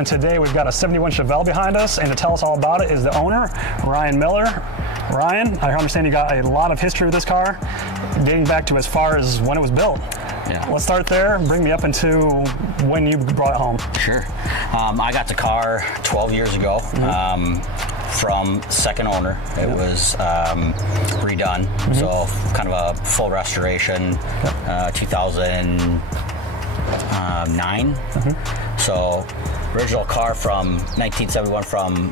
and today we've got a 71 Chevelle behind us, and to tell us all about it is the owner, Ryan Miller. Ryan, I understand you got a lot of history with this car, dating back to as far as when it was built. Yeah. Let's start there. Bring me up into when you brought it home. Sure. I got the car 12 years ago. From second owner. It was redone, so kind of a full restoration, 2009. So original car from 1971 from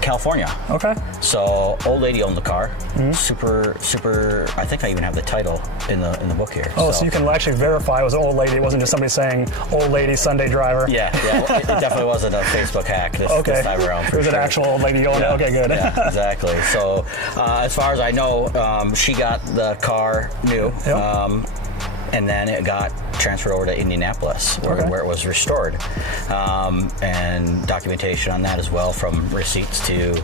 California. Okay. So old lady owned the car. Super. I think I even have the title in the book here. Oh, so you can actually verify it was an old lady. It wasn't just somebody saying "old lady Sunday driver." Yeah. It definitely wasn't a Facebook hack this time around. It was an actual old lady owning it. Okay, good. Yeah, exactly. So as far as I know, she got the car new. Yep. And then it got transferred over to Indianapolis, where it was restored, and documentation on that as well, from receipts to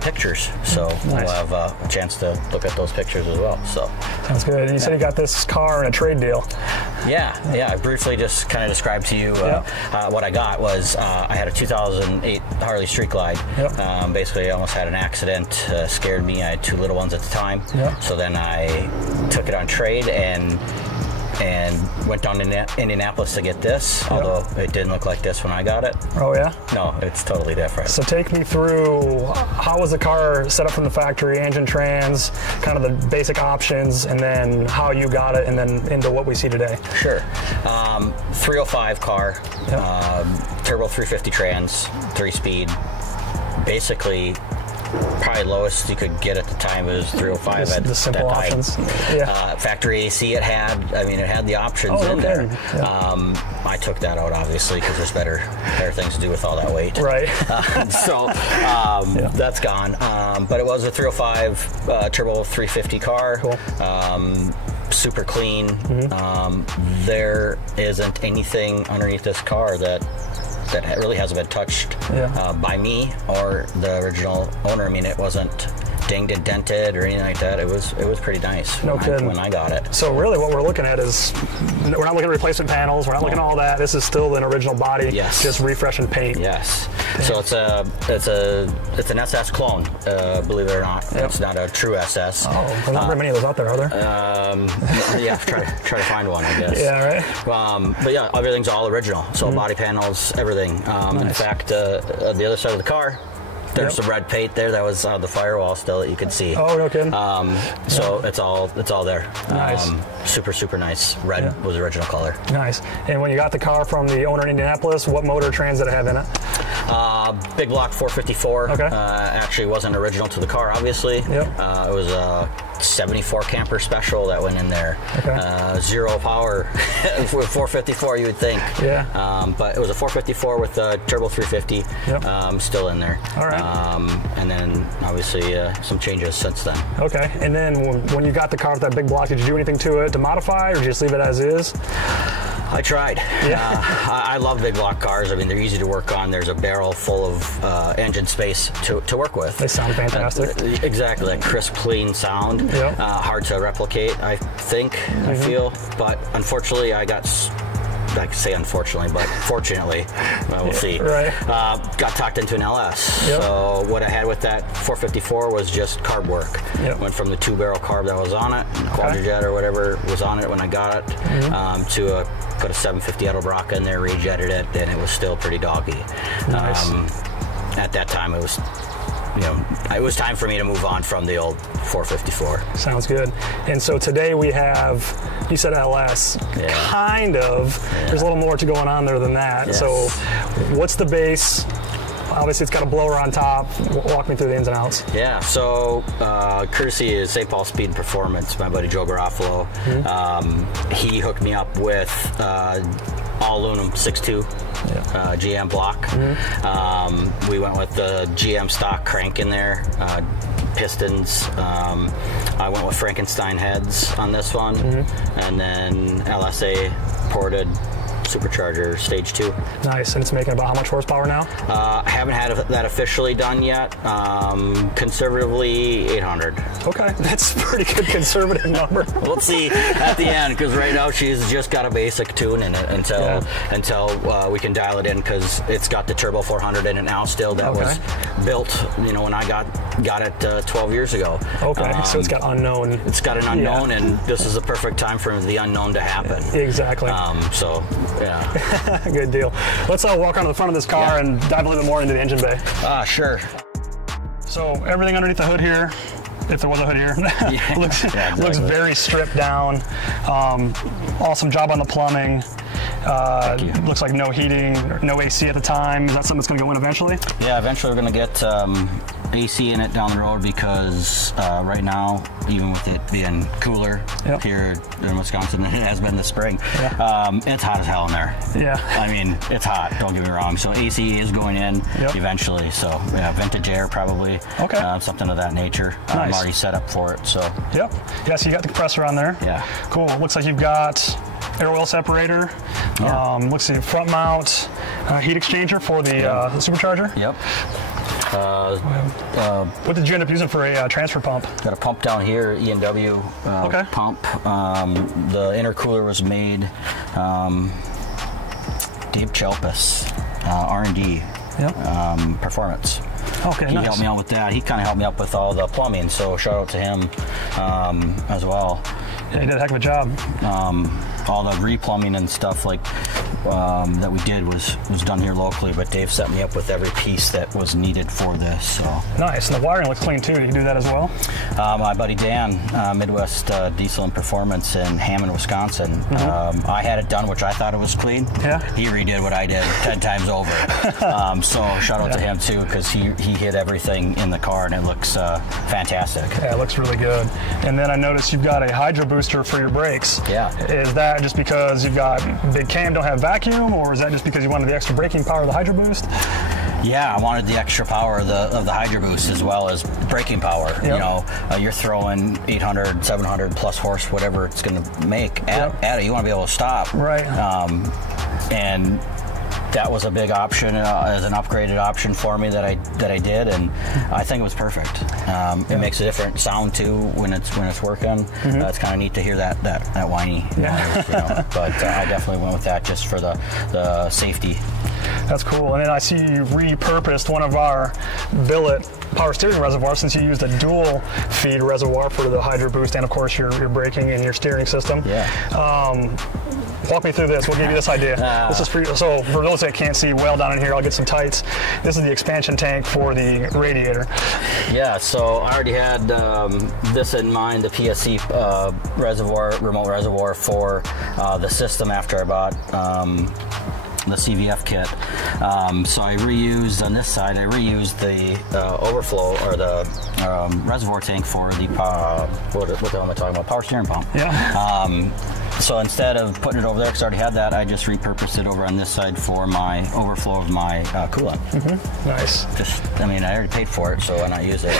pictures. So we'll have a chance to look at those pictures as well. So sounds good. And you said you got this car in a trade deal. Yeah. I briefly just kind of described to you what I got was I had a 2008 Harley Street Glide. Basically, I almost had an accident. Scared me. I had two little ones at the time. So then I took it on trade and went down to Indianapolis to get this, although it didn't look like this when I got it. Oh, yeah? No, it's totally different. So take me through, how was the car set up from the factory, engine, trans, kind of the basic options, and then how you got it, and then into what we see today. Sure. 305 car, turbo 350 trans, 3-speed, basically probably lowest you could get at the time was 305 at the simple that time. options. Factory AC it had the options in there. I took that out obviously because there's better things to do with all that weight. Right. That's gone. But it was a 305 turbo 350 car. Cool. Super clean. There isn't anything underneath this car that really hasn't been touched by me or the original owner. I mean, it wasn't dinged and dented or anything like that. It was pretty nice when I got it. So really what we're looking at is, we're not looking at replacement panels, we're not looking at all that. This is still an original body, just refresh and paint. Yes. So it's an SS clone, believe it or not. It's not a true SS. Oh, there's not very many of those out there, are there? Try to find one, I guess. Yeah, right. But yeah, everything's all original. So body panels, everything. In fact, the other side of the car, there's some red paint there that was on the firewall still that you could see. Oh, no kidding. So it's all there. Nice. Super nice. Red was the original color. Nice. And when you got the car from the owner in Indianapolis, what motor trans did it have in it? Big block 454. Actually wasn't original to the car, obviously. It was a 74 camper special that went in there. Zero power with 454, you would think. But it was a 454 with a turbo 350 still in there. All right. And then obviously some changes since then. Okay. And then when you got the car with that big block, did you do anything to it to modify, or did you just leave it as is? I tried. I love big block cars. I mean, they're easy to work on. There's a barrel full of engine space to work with. They sound fantastic. Exactly, that crisp, clean sound. Hard to replicate, I think, I feel. But unfortunately, I could say unfortunately, but fortunately, we'll see. Got tucked into an LS. So what I had with that 454 was just carb work. Went from the 2-barrel carb that was on it, Quadrajet or whatever was on it when I got it, to got a 750 Edelbrock in there, rejetted it, and it was still pretty doggy. At that time, it was it was time for me to move on from the old 454. Sounds good. And so today we have, you said LS, kind of. There's a little more to going on there than that. So what's the base? Obviously, it's got a blower on top. Walk me through the ins and outs. Yeah, so courtesy is St. Paul Speed and Performance, my buddy Joe Garofalo. He hooked me up with all aluminum 6.2 GM block. We went with the GM stock crank in there, pistons. I went with Frankenstein heads on this one, and then LSA ported supercharger stage 2. Nice. And it's making about how much horsepower now? I haven't had that officially done yet. Conservatively 800. Okay, that's a pretty good conservative number. We'll see at the end, because right now she's just got a basic tune in it until we can dial it in, because it's got the turbo 400 in it now still. That was built, when I got it 12 years ago. Okay, so it's got unknown. It's got an unknown, and this is the perfect time for the unknown to happen. Exactly. So, yeah. Good deal. Let's walk onto the front of this car and dive a little bit more into the engine bay. Sure. So everything underneath the hood here, if there was a hood here, looks very stripped down. Awesome job on the plumbing. Looks like no heating, no AC at the time. Is that something that's going to go in eventually? Yeah, eventually we're going to get AC in it down the road, because right now, even with it being cooler here in Wisconsin than it has been this spring, it's hot as hell in there. Yeah. I mean, it's hot, don't get me wrong. So AC is going in eventually. So vintage air probably, something of that nature. Nice. I'm already set up for it. So. Yep. Yeah, so you got the compressor on there. Yeah. Cool. Looks like you've got air oil separator. Yeah. Looks like front mount heat exchanger for the supercharger. Yep. What did you end up using for a transfer pump? Got a pump down here, E&W pump. The intercooler was made Dave Chelpis, R&D Performance. Okay, he helped me out with that. He kind of helped me out with all the plumbing, so shout out to him as well. Yeah, he did a heck of a job. All the re-plumbing and stuff that we did was done here locally, but Dave set me up with every piece that was needed for this. So nice. And the wiring looks clean too. Did you do that as well? My buddy Dan, Midwest Diesel and Performance in Hammond, Wisconsin. I had it done, which I thought it was clean. Yeah. He redid what I did 10 times over. So shout out to him too, because he hit everything in the car, and it looks fantastic. Yeah, it looks really good. And then I noticed you've got a hydro booster for your brakes. Yeah. Is that just because you've got big cam, don't have vacuum, or is that just because you wanted the extra braking power of the hydro boost? Yeah, I wanted the extra power of the hydro boost as well as braking power. Yep. You're throwing 800, 700 plus horse, whatever it's going to make at it. You want to be able to stop. Right. And that was a big option as an upgraded option for me that I did, and I think it was perfect. It makes a different sound too when it's working. It's kind of neat to hear that whiny noise, But I definitely went with that just for the safety. That's cool. And then I see you repurposed one of our billet power steering reservoirs, since you used a dual feed reservoir for the hydro boost and of course your braking and your steering system. Yeah. Walk me through this. We'll give you this idea. This is for you. So for those that can't see well down in here, I'll get some tights. This is the expansion tank for the radiator. Yeah. So I already had this in mind, the PSC remote reservoir for the system after I bought the CVF kit. So I reused on this side. I reused the overflow or the reservoir tank for the what the hell am I talking about? Power steering pump. Yeah. So instead of putting it over there, because I already had that, I just repurposed it over on this side for my overflow of my coolant. Nice. I already paid for it, so why not use it?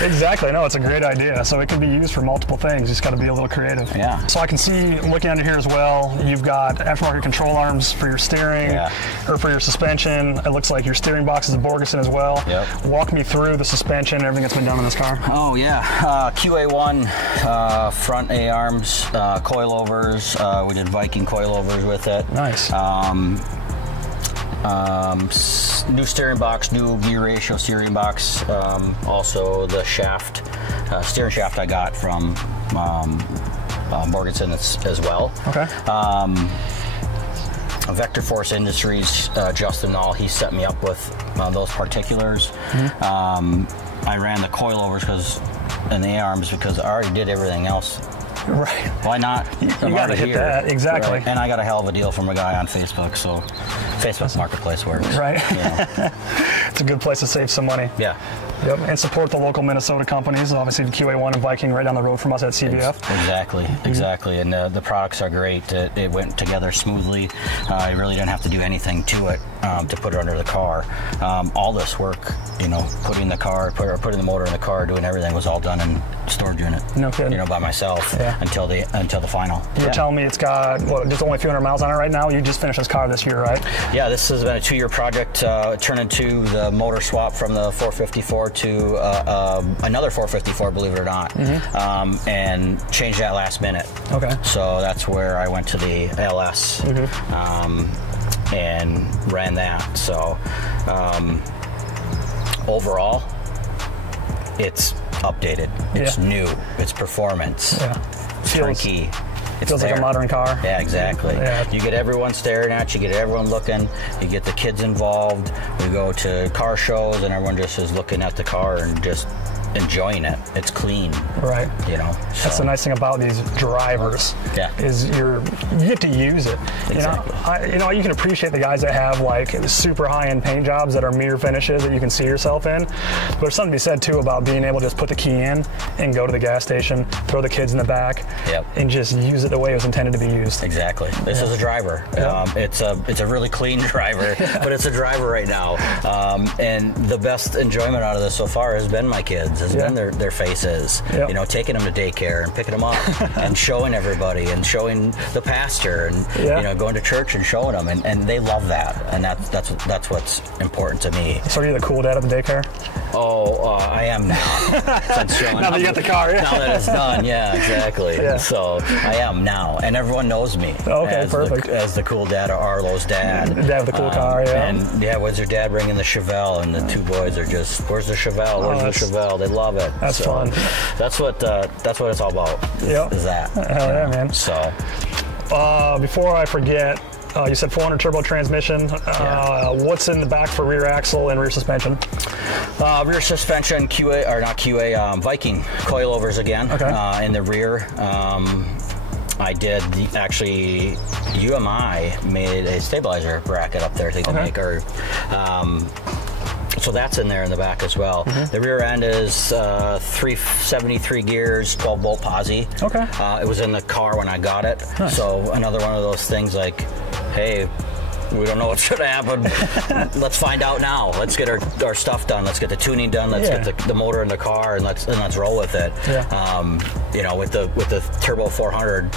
Exactly. No, it's a great idea. So it can be used for multiple things. You just got to be a little creative. Yeah. So I can see, looking under here as well, you've got aftermarket control arms for your steering or for your suspension. It looks like your steering box is a Borgeson as well. Yep. Walk me through the suspension, everything that's been done in this car. Oh yeah, QA1 front A-arms, coilovers. We did Viking coilovers with it. Nice. New steering box, new gear ratio steering box. Also the shaft, steering shaft I got from Borgeson as well. Okay. Vector Force Industries, Justin Nall, he set me up with those particulars. I ran the coilovers and the A-arms because I already did everything else. Right. Why not? You got to hit that. Exactly. Right. And I got a hell of a deal from a guy on Facebook, so Facebook Marketplace works. Right. It's a good place to save some money. Yeah. Yep. And support the local Minnesota companies. Obviously, QA1 and Viking right down the road from us at CBF. Exactly. And the products are great. It went together smoothly. I really didn't have to do anything to it. to put it under the car. All this work, you know, putting the motor in the car, doing everything was all done in storage unit. No kidding. You know, by myself until the final. You're telling me it's got just only a few hundred miles on it right now. You just finished this car this year, right? Yeah, this has been a 2-year project. It turned into the motor swap from the 454 to another 454, believe it or not, and changed that last minute. Okay. So that's where I went to the LS and ran that. So overall, it's updated. It's new. It's performance. Turnkey. It feels like a modern car. Yeah, exactly. Yeah. You get everyone staring at you, get everyone looking, you get the kids involved. We go to car shows and everyone just is looking at the car and just enjoying it. It's clean. Right. You know. So. That's the nice thing about these drivers. Yeah. Is you get to use it. Exactly. You know, you can appreciate the guys that have like super high-end paint jobs that are mirror finishes that you can see yourself in. But there's something to be said too about being able to just put the key in and go to the gas station, throw the kids in the back, and just use it the way it was intended to be used. Exactly. This is a driver. It's a really clean driver, but it's a driver right now. And the best enjoyment out of this so far has been my kids. Has been their faces. You know, taking them to daycare and picking them up and showing everybody and showing the pastor and you know, going to church and showing them, and they love that, and that's what's important to me. So are you the cool dad at the daycare? Oh, I am now. Now that you got the car, now that it's done, exactly. So I am now, and everyone knows me. Okay, perfect. As the cool dad, or Arlo's dad. Dad with the cool car, And when's your dad bringing the Chevelle? And the two boys are just, where's the Chevelle? Where's the Chevelle? They love it. That's fun. That's what it's all about. Is that? Hell yeah, man. So, before I forget, you said 400 turbo transmission. What's in the back for rear axle and rear suspension? Rear suspension, Viking coilovers again. In the rear. I did actually. UMI made a stabilizer bracket up there. I think they make so that's in there in the back as well. The rear end is 373 gears, 12-bolt posi. It was in the car when I got it. Nice. So another one of those things like, hey, we don't know what's going to happen. Let's find out now. Let's get our stuff done. Let's get the tuning done. Let's get the motor in the car and let's roll with it. You know, with the turbo 400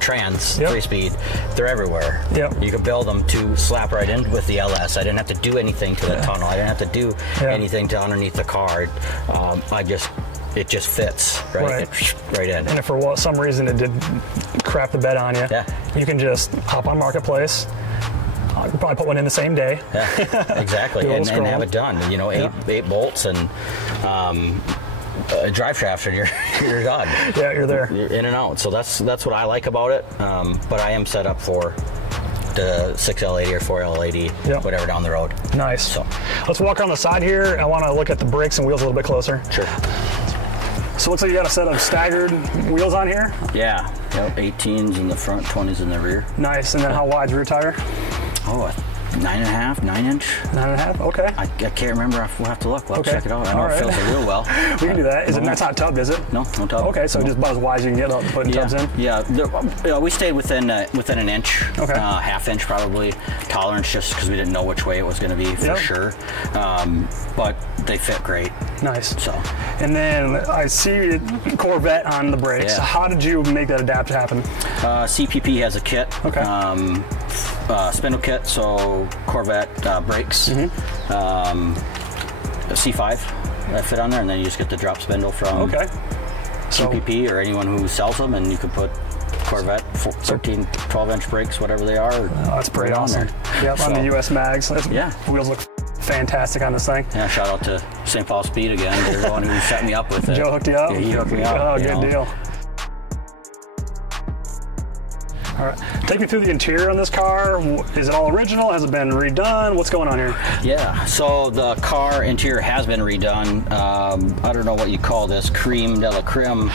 trans 3-speed, they're everywhere. You can build them to slap right in with the LS. I didn't have to do anything to the tunnel. I didn't have to do anything to underneath the car. It just fits right in. And if for some reason it did crap the bed on you, you can just hop on Marketplace. You could probably put one in the same day. Exactly, and have it done. You know, eight bolts and a drive shaft, and you're done. You're there. You're in and out. So that's what I like about it. But I am set up for the 6L80 or 4L80, whatever down the road. Nice. So let's walk around the side here. I want to look at the brakes and wheels a little bit closer. Sure. So it looks like you got a set of staggered wheels on here? 18s in the front, 20s in the rear. Nice. And then how wide's rear tire? 9.5, 9-inch. 9.5, okay. I can't remember. We'll have to look. We'll check it out. I know it feels real well. We can do that. That's not tubbed, is it? No tub. Okay, so just about as wide as you can get putting tubs in? We stayed within an inch, half-inch probably, tolerance, just because we didn't know which way it was going to be for sure. But they fit great. Nice. So. And then I see Corvette on the brakes. How did you make that adapt happen? CPP has a kit. Spindle kit, so Corvette brakes, a C5 that fit on there, and then you just get the drop spindle from CPP or anyone who sells them, and you can put Corvette 13, 12-inch brakes, whatever they are. That's pretty awesome. On the US mags. The wheels look fantastic on this thing. Shout out to St. Paul Speed again. They're the one who set me up with it. Joe hooked you up? Yeah, he hooked me up. Oh, good deal. All right, take me through the interior on this car. Is it all original? Has it been redone? What's going on here? So the car interior has been redone. I don't know what you call this, creme de la creme.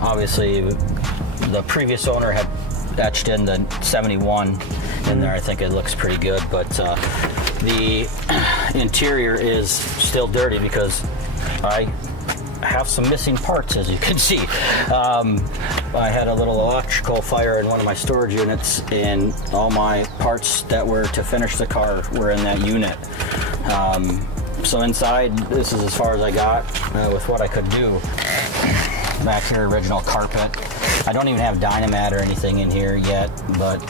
Obviously, the previous owner had etched in the 71 in there. I think it looks pretty good, but the interior is still dirty because I have some missing parts, as you can see. I had a little electrical fire in one of my storage units, and all my parts that were to finish the car were in that unit. So inside, this is as far as I got with what I could do. Back here, original carpet. I don't even have Dynamat or anything in here yet, but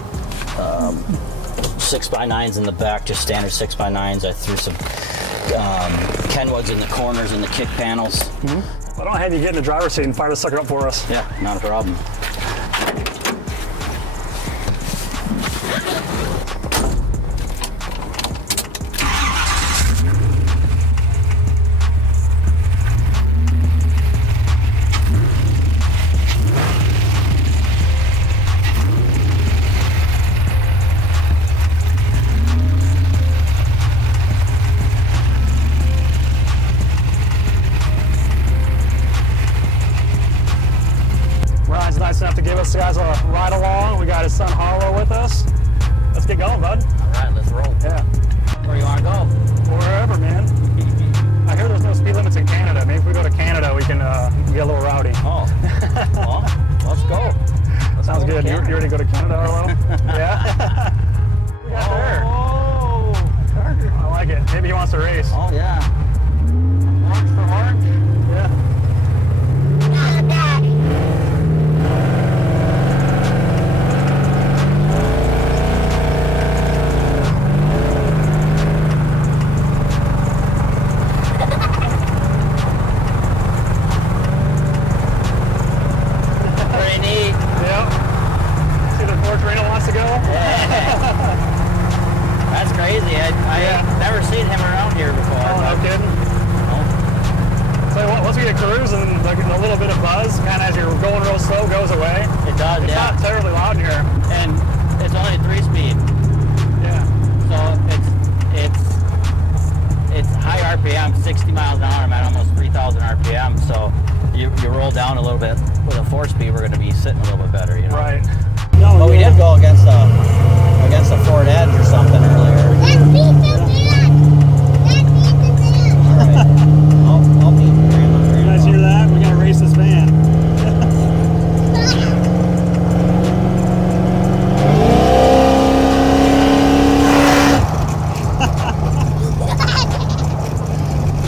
6x9s in the back, just standard 6x9s. I threw some Kenwoods in the corners and the kick panels. Why don't I have you get in the driver's seat and fire the sucker up for us? Yeah, not a problem. Ryan's nice enough to give us guys a ride along. We got his son Harlow with us. Let's get going, bud. All right, let's roll. Yeah. Where you want to go? Wherever, man. I hear there's no speed limits in Canada. Maybe if we go to Canada, we can get a little rowdy. Oh, well, let's go. Sounds good. You ready to go to Canada, Harlow? Yeah. We got there. Oh, I like it. Maybe he wants to race. oh yeah. Orange for orange? Yeah. Pretty neat. Yep. See the Ford Torino wants to go? That's crazy. I've never seen him around here before. Oh, no kidding. Oh. Tell you what, once we get cruising, like a little bit of buzz, kind of as you're going real slow, goes away. It does, It's not terribly loud in here. And it's only 3-speed, Yeah. so it's high RPM, 60 miles an hour. I'm at almost 3,000 RPM. So you roll down a little bit with a 4-speed, we're going to be sitting a little bit better, you know. Right. No, But we did go against a Ford Edge or something earlier. Let's beat the van! Let's beat the van! All right, I'll beat Grandma. You guys hear that? We gotta race this van.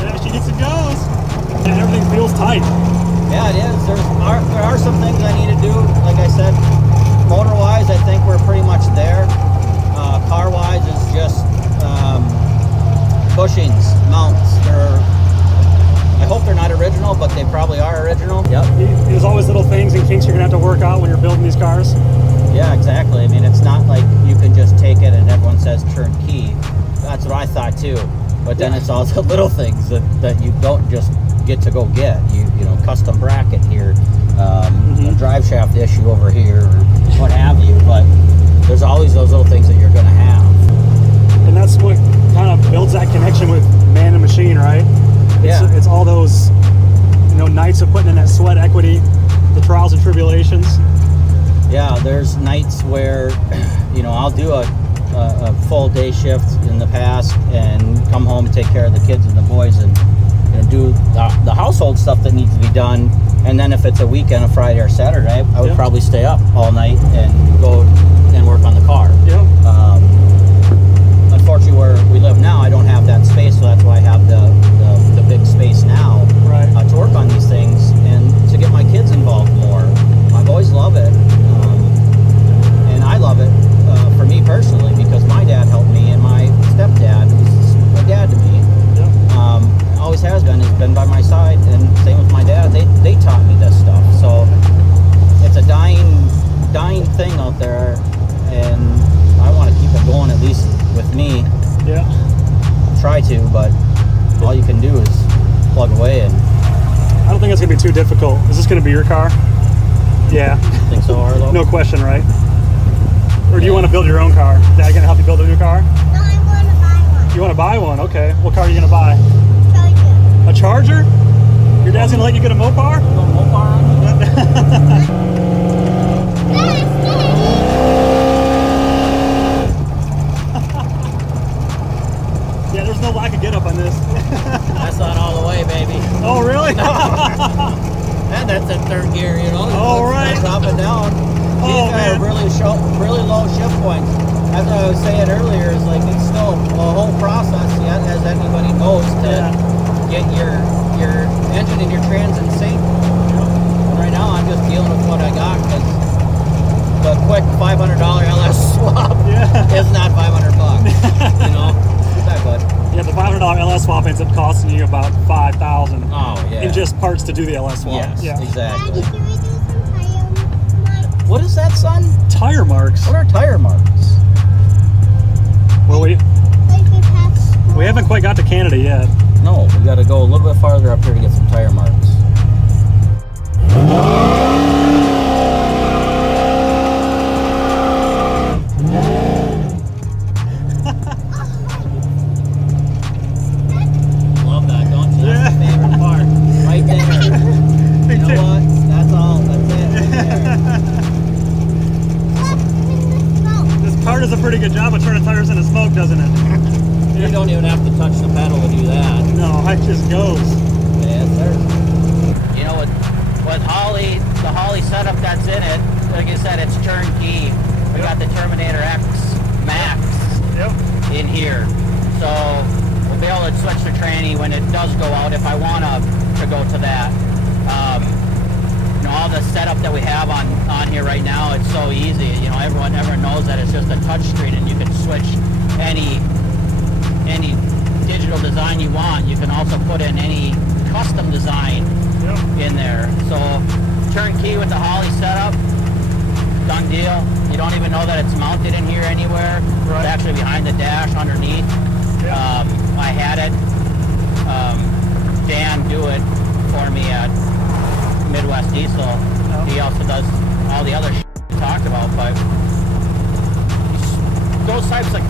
Yeah, she gets and goes. And everything feels tight. Yeah, it is. There are some things I need to do. Like I said, motor-wise, I think we're pretty much there. Car-wise, it's just bushings, mounts. I hope they're not original, but they probably are original. Yep. There's always little things and kinks you're gonna have to work out when you're building these cars. Yeah, exactly. I mean, it's not like you can just take it and everyone says turnkey. That's what I thought too. But then it's all the little things that you don't just get to go get. You know, custom bracket here, a drive shaft issue over here, or what have you. But there's always those little things that you're going to have. And that's what kind of builds that connection with man and machine, right? It's all those, nights of putting in that sweat equity, the trials and tribulations. Yeah, there's nights where, I'll do a full day shift in the past and come home and take care of the kids and the boys and do the household stuff that needs to be done. And then if it's a weekend, a Friday or Saturday, I would probably stay up all night and go and work on the car. Yep. Unfortunately, where we live now, I don't have that space, so that's why I have the big space now to work on these things and to get my kids involved more. My boys love it, and I love it for me personally because my dad helped me, and my stepdad, who's my dad to me, always has been. He's been by my side, and same with my dad. They taught me this stuff, so it's a dying thing out there, and I want to keep it going at least with me. Yeah. Try to, but all you can do is plug away. And I don't think it's gonna be too difficult. Is this gonna be your car? Yeah. Think so, Arlo? No question, right? Or do you want to build your own car? Is Dad gonna help you build a new car? No, I want to buy one. You want to buy one? Okay. What car are you gonna buy? Charger. A Charger? Your dad's gonna let you get a Mopar? Yeah, there's no lack of get up on this. That's not all the way, baby. Oh, really? Yeah, that's in third gear, you know. Oh, right. It's up and down. Oh, These got really low shift points. As I was saying earlier, is like it's still a whole process yet, as anybody knows, to get your engine and your trans in sync. And right now, I'm just dealing with what I got because the quick $500 LS swap is not $500 bucks. You know, is that good? Yeah, the $500 LS swap ends up costing you about $5,000. Oh yeah. In just parts to do the LS swap. Yes, Yeah. exactly. Daddy, can we do some tire? What is that, son? Tire marks. What are tire marks? Well, Like we passed school. we haven't quite got to Canada yet. No, we got to go a little bit farther up here to get some tire marks. Love that, don't you? That's my favorite part. Right there. You know what? That's all. That's it. Right there. This part does a pretty good job of turning tires into smoke, doesn't it? You don't even have to touch the pedal to do that. No, it just goes. Yes, sir. You know, with Holly, the Holly setup that's in it, like I said, it's turnkey. We got the Terminator X Max in here. So we'll be able to switch the tranny when it does go out if I want to go to that. You know, all the setup that we have on here right now, it's so easy. You know, everyone knows that it's just a touch screen and you can switch any digital design you want. You can also put in any custom design in there. So turnkey with the Holly setup, done deal. You don't even know that it's mounted in here anywhere. It's actually behind the dash underneath. I had it. Dan do it for me at Midwest Diesel. He also does all the other shit we talked about, but those types of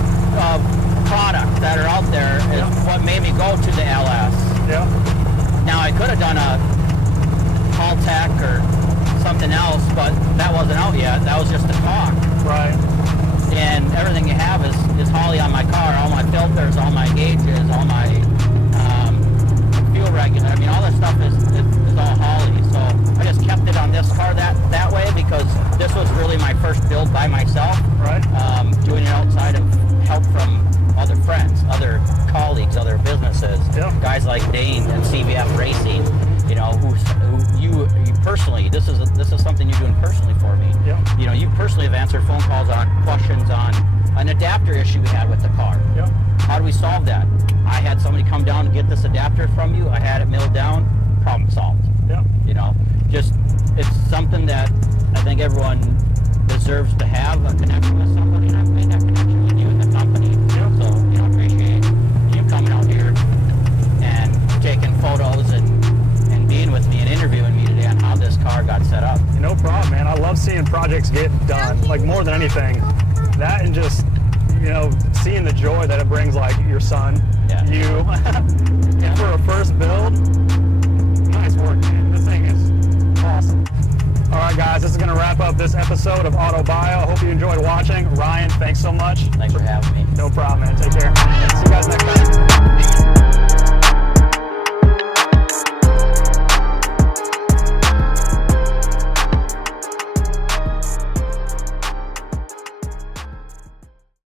product that are out there is what made me go to the LS. Now I could have done a Haltech or something else, but that wasn't out yet. That was just a talk. Right. And everything you have is Holly on my car. All my filters, all my gauges, all my fuel regulator. I mean, all this stuff is all Holly. So I just kept it on this car that way because this was really my first build by myself. Right. Doing it outside of help from other friends, other colleagues, other businesses, guys like Dane and CVF Racing. You know, who you personally, this is something you're doing personally for me. You know, you personally have answered phone calls on questions on an adapter issue we had with the car. How do we solve that? I had somebody come down to get this adapter from you. I had it milled down. Problem solved. You know, just it's something that I think everyone deserves to have a connection with somebody, and I've made that connection with you and the company. So, you know, appreciate you coming out here and taking photos and being with me and interviewing me today on how this car got set up. No problem, man. I love seeing projects get done, like more than anything. That and just, you know, seeing the joy that it brings, like your son, you, for a first build. Nice work, man. This thing is awesome. All right, guys, this is going to wrap up this episode of Auto Bio. I hope you enjoyed watching. Ryan, thanks so much. Thanks for having me. No problem, man. Take care. See you guys next time.